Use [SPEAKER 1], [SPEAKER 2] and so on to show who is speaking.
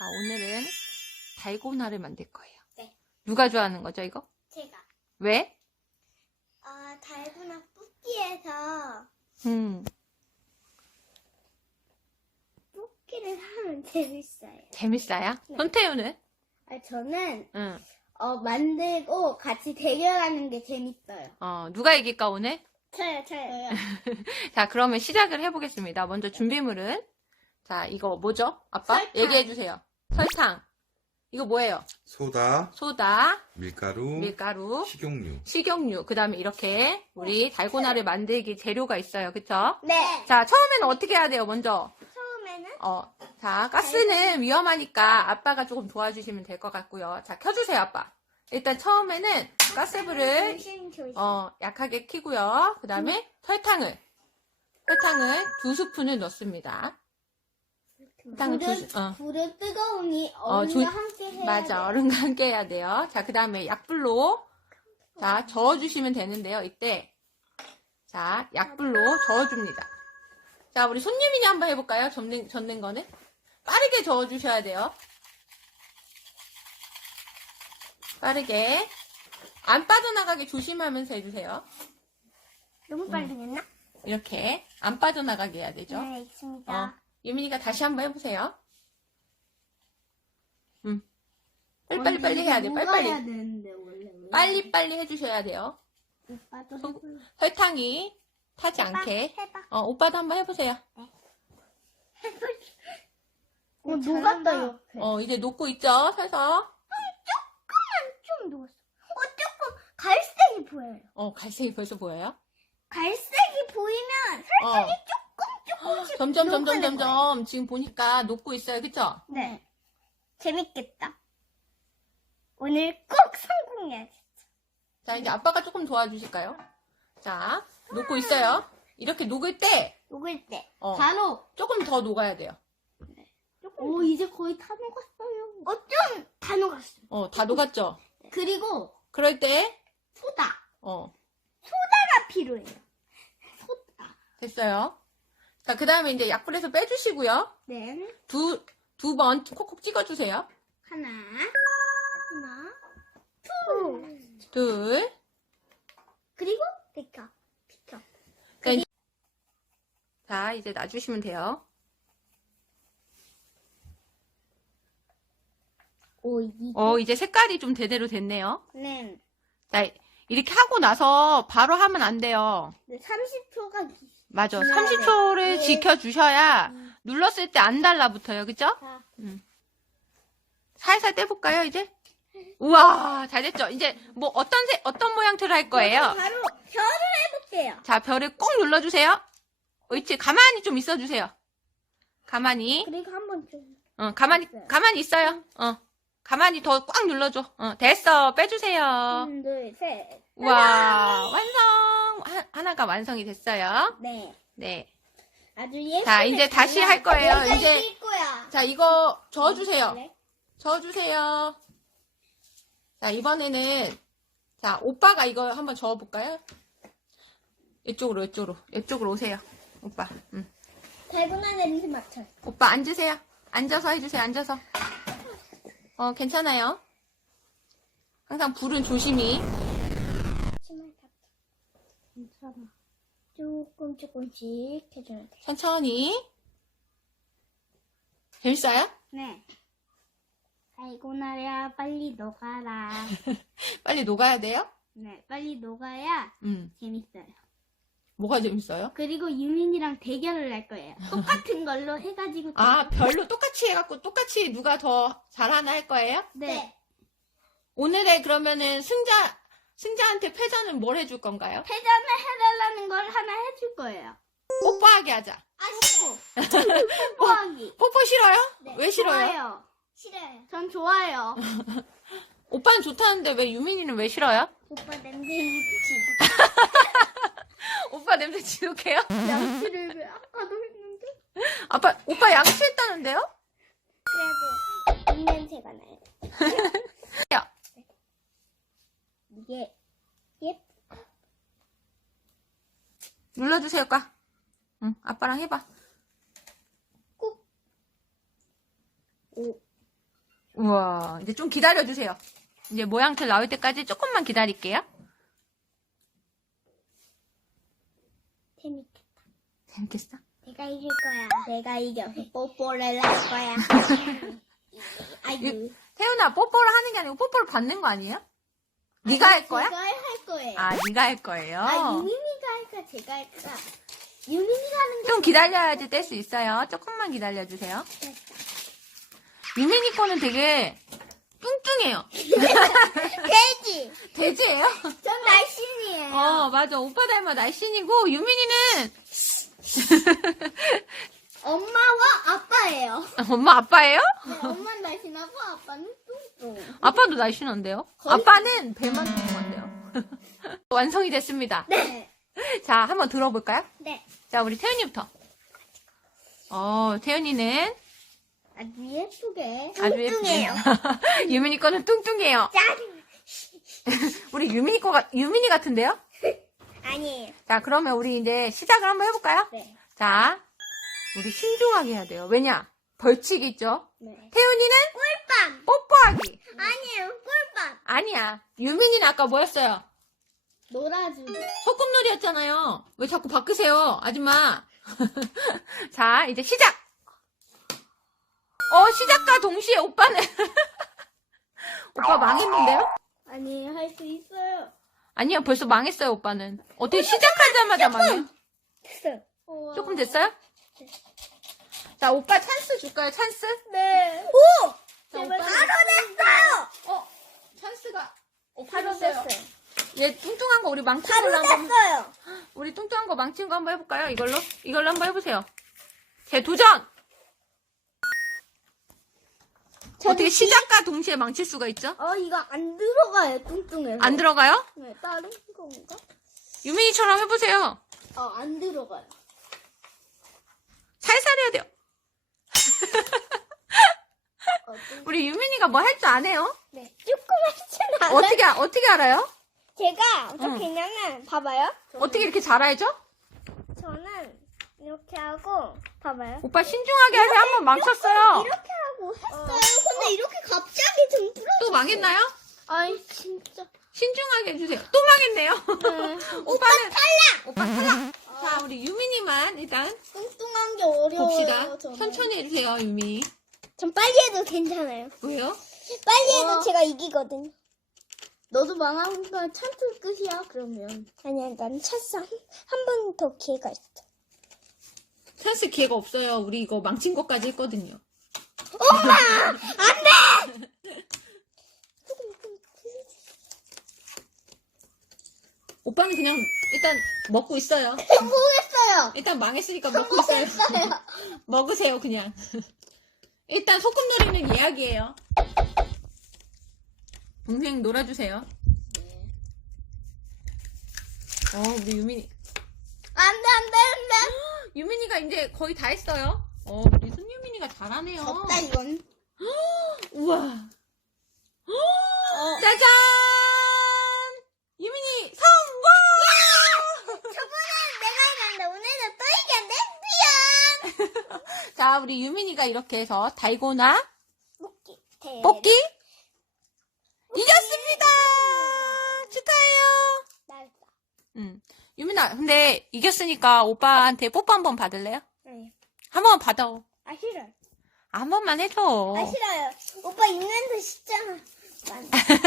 [SPEAKER 1] 자, 오늘은 달고나를 만들 거예요.
[SPEAKER 2] 네.
[SPEAKER 1] 누가 좋아하는 거죠, 이거?
[SPEAKER 2] 제가.
[SPEAKER 1] 왜?
[SPEAKER 2] 달고나 뽑기에서 뽑기를 하면 재밌어요.
[SPEAKER 1] 재밌어요?
[SPEAKER 2] 네.
[SPEAKER 1] 손태우는?
[SPEAKER 2] 저는
[SPEAKER 1] 응.
[SPEAKER 2] 만들고 같이 대결하는 게 재밌어요.
[SPEAKER 1] 누가 이길까, 오늘?
[SPEAKER 2] 저요.
[SPEAKER 1] 자, 그러면 시작을 해보겠습니다. 먼저 준비물은? 자, 이거 뭐죠? 아빠?
[SPEAKER 2] 설탕.
[SPEAKER 1] 얘기해주세요. 설탕. 이거 뭐예요?
[SPEAKER 3] 소다,
[SPEAKER 1] 소다,
[SPEAKER 3] 밀가루,
[SPEAKER 1] 밀가루,
[SPEAKER 3] 식용유.
[SPEAKER 1] 식용유. 그 다음에 이렇게 우리 달고나를 만들기 재료가 있어요. 그쵸?
[SPEAKER 2] 네.
[SPEAKER 1] 자, 처음에는 어떻게 해야 돼요, 먼저?
[SPEAKER 2] 처음에는
[SPEAKER 1] 자, 가스는 위험하니까 아빠가 조금 도와주시면 될 것 같고요. 자, 켜주세요, 아빠. 일단 처음에는 가스불을
[SPEAKER 2] 조심.
[SPEAKER 1] 약하게 켜고요. 그 다음에 설탕을 2스푼을 넣습니다. 설탕을
[SPEAKER 2] 불은 뜨거우니
[SPEAKER 1] 조-
[SPEAKER 2] 얼음과 함께 해야
[SPEAKER 1] 맞아,
[SPEAKER 2] 돼요.
[SPEAKER 1] 얼음과 함께 해야 돼요. 자, 그 다음에 약불로 자 저어주시면 되는데요. 이때 자 약불로 저어줍니다. 자, 우리 손님이니 한번 해볼까요? 젓는 거는 빠르게 저어주셔야 돼요. 빠르게 안 빠져나가게 조심하면서 해주세요.
[SPEAKER 2] 너무 빨리 했나?
[SPEAKER 1] 이렇게 안 빠져나가게 해야 되죠.
[SPEAKER 2] 네, 있습니다.
[SPEAKER 1] 유민이가 다시 한번 해보세요. 빨리 해야 돼요. 빨리.
[SPEAKER 2] 해야 되는데 원래.
[SPEAKER 1] 빨리 해주셔야 돼요.
[SPEAKER 2] 오빠도
[SPEAKER 1] 소-
[SPEAKER 2] 해볼래.
[SPEAKER 1] 설탕이 타지 않게.
[SPEAKER 2] 해봐.
[SPEAKER 1] 오빠도 한번 해보세요.
[SPEAKER 2] 녹았다 옆에.
[SPEAKER 1] 이제 녹고 있죠? 서서.
[SPEAKER 2] 좀 녹았어. 조금 갈색이 보여요.
[SPEAKER 1] 갈색이 벌써 보여요?
[SPEAKER 2] 갈색이 보이면 조금씩
[SPEAKER 1] 점점
[SPEAKER 2] 녹는
[SPEAKER 1] 지금 보니까 녹고 있어요. 그쵸?
[SPEAKER 2] 네. 재밌겠다. 오늘 꼭 성공해야지.
[SPEAKER 1] 자, 이제 아빠가 조금 도와주실까요? 자, 녹고 있어요. 이렇게 녹을 때,
[SPEAKER 2] 녹을 때.
[SPEAKER 1] 바로 조금 더 녹아야 돼요.
[SPEAKER 2] 오, 이제 거의 다 녹았어요. 좀 다 녹았어요.
[SPEAKER 1] 다 녹았죠?
[SPEAKER 2] 그리고
[SPEAKER 1] 그럴 때,
[SPEAKER 2] 소다가 필요해요. 소다.
[SPEAKER 1] 됐어요. 자, 그 다음에 이제 약불에서 빼주시고요.
[SPEAKER 2] 네.
[SPEAKER 1] 두 번 콕콕 찍어주세요.
[SPEAKER 2] 하나,
[SPEAKER 1] 둘.
[SPEAKER 2] 그리고 비켜.
[SPEAKER 1] 자, 이제 놔주시면 돼요.
[SPEAKER 2] 오,
[SPEAKER 1] 이제 색깔이 좀 제대로 됐네요.
[SPEAKER 2] 네.
[SPEAKER 1] 자, 이렇게 하고 나서 바로 하면 안 돼요.
[SPEAKER 2] 네, 30초가
[SPEAKER 1] 맞아.
[SPEAKER 2] 네.
[SPEAKER 1] 30초를
[SPEAKER 2] 네.
[SPEAKER 1] 지켜주셔야 눌렀을 때 안 달라붙어요. 그죠?
[SPEAKER 2] 자,
[SPEAKER 1] 살살 떼볼까요, 이제? 우와, 잘 됐죠? 이제 뭐 어떤 모양틀을 할 거예요?
[SPEAKER 2] 바로 별을 해볼게요.
[SPEAKER 1] 자, 별을 꼭 눌러주세요. 옳지. 가만히 좀 있어주세요. 가만히.
[SPEAKER 2] 그리고 한번 좀.
[SPEAKER 1] 가만히 있어요. 가만히 더 꽉 눌러줘. 됐어. 빼주세요.
[SPEAKER 2] 하나, 둘, 셋.
[SPEAKER 1] 우와, 완성! 하나가 완성이 됐어요.
[SPEAKER 2] 네.
[SPEAKER 1] 네.
[SPEAKER 2] 아주 예쁘게.
[SPEAKER 1] 자, 이제 다시 할 거예요.
[SPEAKER 2] 내가
[SPEAKER 1] 이제-
[SPEAKER 2] 이길 거야.
[SPEAKER 1] 자, 이거 저어주세요.
[SPEAKER 2] 그래?
[SPEAKER 1] 저어주세요. 자, 이번에는, 자, 오빠가 이거 한번 저어볼까요? 이쪽으로 오세요. 오빠.
[SPEAKER 2] 달고나 냄새 맡아요.
[SPEAKER 1] 오빠 앉으세요. 앉아서 해주세요. 앉아서. 괜찮아요. 항상 불은 조심히.
[SPEAKER 2] 치마 닦아. 괜찮아. 조금씩 해줘야 돼.
[SPEAKER 1] 천천히. 재밌어요?
[SPEAKER 2] 네. 달고나야 빨리 녹아라.
[SPEAKER 1] 빨리 녹아야 돼요?
[SPEAKER 2] 네, 빨리 녹아야 재밌어요.
[SPEAKER 1] 뭐가 재밌어요?
[SPEAKER 2] 그리고 유민이랑 대결을 할 거예요. 똑같은 걸로 해가지고.
[SPEAKER 1] 별로 똑같이 해갖고 똑같이 누가 더 잘하나 할 거예요?
[SPEAKER 2] 네.
[SPEAKER 1] 오늘의 그러면은 승자한테 패자는 뭘 해줄 건가요?
[SPEAKER 2] 회전을 해달라는 걸 하나 해줄 거예요.
[SPEAKER 1] 뽀뽀하게 하자.
[SPEAKER 2] 뽀뽀하기.
[SPEAKER 1] 뽀뽀 싫어요?
[SPEAKER 2] 네,
[SPEAKER 1] 왜 싫어요?
[SPEAKER 2] 좋아요. 싫어요. 전 좋아요.
[SPEAKER 1] 오빠는 좋다는데 왜 유민이는 왜 싫어요?
[SPEAKER 2] 오빠 냄새 있지.
[SPEAKER 1] 오빠 냄새 지독해요?
[SPEAKER 2] 양치를 왜 아까도 했는데?
[SPEAKER 1] 오빠 양치했다는데요?
[SPEAKER 2] 그래도 입냄새가 나요. 이게
[SPEAKER 1] 눌러주세요, 까. 아빠랑 해봐.
[SPEAKER 2] 꾹. 오.
[SPEAKER 1] 우와, 이제 좀 기다려주세요. 이제 모양틀 나올 때까지 조금만 기다릴게요.
[SPEAKER 2] 재밌겠다.
[SPEAKER 1] 재밌겠어?
[SPEAKER 2] 내가 이길 거야. 내가 이겨서 뽀뽀를 할 거야. 아유.
[SPEAKER 1] 태훈아, 뽀뽀를 하는 게 아니고 뽀뽀를 받는 거 아니에요? 네가 할 거야?
[SPEAKER 2] 제가 할 거예요.
[SPEAKER 1] 아, 네가 할 거예요?
[SPEAKER 2] 유민이가 할까, 제가 할까? 유민이가 하는 게.
[SPEAKER 1] 좀 기다려야지 뗄 수 있어요. 조금만 기다려주세요. 유민이 거는 되게 뚱뚱해요.
[SPEAKER 2] 돼지.
[SPEAKER 1] 돼지예요?
[SPEAKER 2] 전 날씬이에요.
[SPEAKER 1] 맞아. 오빠 닮아 날씬이고 유민이는
[SPEAKER 2] 엄마와 아빠예요.
[SPEAKER 1] 엄마 아빠예요?
[SPEAKER 2] 네, 엄마는 날씬하고 아빠는 뚱뚱.
[SPEAKER 1] 아빠도 날씬한데요? 아빠는 배만 뚱뚱한데요. 완성이 됐습니다.
[SPEAKER 2] 네.
[SPEAKER 1] 자, 한번 들어볼까요?
[SPEAKER 2] 네.
[SPEAKER 1] 자, 우리 태연이부터. 태연이는
[SPEAKER 2] 아주 예쁘게.
[SPEAKER 1] 아주 예쁘네요. 유민이 거는 뚱뚱해요.
[SPEAKER 2] 짠.
[SPEAKER 1] 우리 유민이 같은데요?
[SPEAKER 2] 아니에요.
[SPEAKER 1] 자, 그러면 우리 이제 시작을 한번 해볼까요?
[SPEAKER 2] 네.
[SPEAKER 1] 자, 우리 신중하게 해야 돼요. 왜냐? 벌칙이 있죠?
[SPEAKER 2] 네.
[SPEAKER 1] 태훈이는
[SPEAKER 2] 꿀밤.
[SPEAKER 1] 뽀뽀하기.
[SPEAKER 2] 아니에요. 꿀밤.
[SPEAKER 1] 아니야. 유민이는 아까 뭐였어요?
[SPEAKER 2] 놀아주기.
[SPEAKER 1] 소꿉놀이였잖아요. 왜 자꾸 바꾸세요, 아줌마? 자, 이제 시작! 시작과 동시에 오빠는 오빠 망했는데요?
[SPEAKER 2] 아니, 할 수 있어요.
[SPEAKER 1] 아니요, 벌써 망했어요, 오빠는. 어떻게 시작하자마자 망해요?
[SPEAKER 2] 됐어요.
[SPEAKER 1] 조금 됐어요? 자, 오빠 찬스 줄까요, 찬스?
[SPEAKER 2] 네. 오!
[SPEAKER 1] 자,
[SPEAKER 2] 제발
[SPEAKER 1] 오빠는-
[SPEAKER 2] 바로 됐어요.
[SPEAKER 1] 찬스가
[SPEAKER 2] 바로 됐어요.
[SPEAKER 1] 얘 뚱뚱한 거 우리 망친
[SPEAKER 2] 바로
[SPEAKER 1] 걸로 한번
[SPEAKER 2] 됐어요.
[SPEAKER 1] 우리 뚱뚱한 거 망친 거 한번 해볼까요? 이걸로 한번 해보세요. 제 도전. 어떻게 시작과 동시에 망칠 수가 있죠?
[SPEAKER 2] 이거 안 들어가요, 뚱뚱해서.
[SPEAKER 1] 안 들어가요?
[SPEAKER 2] 네, 다른 건가?
[SPEAKER 1] 유민이처럼 해보세요.
[SPEAKER 2] 안 들어가요.
[SPEAKER 1] 살살 해야 돼요. 우리 유민이가 뭐 할 줄 아네요?
[SPEAKER 2] 네. 조금 하진 않아요.
[SPEAKER 1] 어떻게 알아요?
[SPEAKER 2] 제가 어떻게 했냐면, 봐봐요.
[SPEAKER 1] 어떻게 이렇게 잘 알죠?
[SPEAKER 2] 저는 이렇게 하고, 봐봐요.
[SPEAKER 1] 오빠 신중하게 하세요. 한번 망쳤어요.
[SPEAKER 2] 이렇게 하고 했어요. 근데 이렇게 갑자기 등 부러졌어요.
[SPEAKER 1] 또 망했나요?
[SPEAKER 2] 아이, 진짜.
[SPEAKER 1] 신중하게 해주세요. 또 망했네요.
[SPEAKER 2] 오빠 탈락!
[SPEAKER 1] 오빠 탈락. 자, 우리 유민이만 일단
[SPEAKER 2] 뚱뚱한 게 어려워요.
[SPEAKER 1] 봅시다.
[SPEAKER 2] 저는.
[SPEAKER 1] 천천히 해주세요, 유민이.
[SPEAKER 2] 전 빨리 해도 괜찮아요.
[SPEAKER 1] 왜요?
[SPEAKER 2] 빨리 해도 제가 이기거든. 너도 망하면 찬스 끝이야, 그러면. 아니야, 난 찬스 한 번 더 기회가 있어.
[SPEAKER 1] 찬스 기회가 없어요. 우리 이거 망친 것까지 했거든요.
[SPEAKER 2] 엄마! 안 돼!
[SPEAKER 1] 오빠는 그냥 일단 먹고 있어요.
[SPEAKER 2] 성공했어요!
[SPEAKER 1] 일단 망했으니까 먹고 있어요.
[SPEAKER 2] 성공했어요!
[SPEAKER 1] 먹으세요, 그냥. 일단 소꿉놀이는 예약이에요. 동생 놀아주세요. 우리 유민이.
[SPEAKER 2] 안 돼, 안 돼, 안 돼!
[SPEAKER 1] 유민이가 이제 거의 다 했어요. 우리 손유민이가 잘하네요.
[SPEAKER 2] 덥다, 이건.
[SPEAKER 1] 우와. 짜잔! 유민이 성공!
[SPEAKER 2] 저번엔 내가 이겼는데, 오늘은 또 이겼네? 미안!
[SPEAKER 1] 자, 우리 유민이가 이렇게 해서 달고나
[SPEAKER 2] 뽑기.
[SPEAKER 1] 뽑기 이겼습니다! 축하해요!
[SPEAKER 2] 날짜.
[SPEAKER 1] 유민아, 근데 이겼으니까 오빠한테 뽀뽀 한번 받을래요?
[SPEAKER 2] 네.
[SPEAKER 1] 한 번 받아.
[SPEAKER 2] 아, 싫어요.
[SPEAKER 1] 한 번만 해줘.
[SPEAKER 2] 아, 싫어요. 오빠 입냄새 쉽잖아.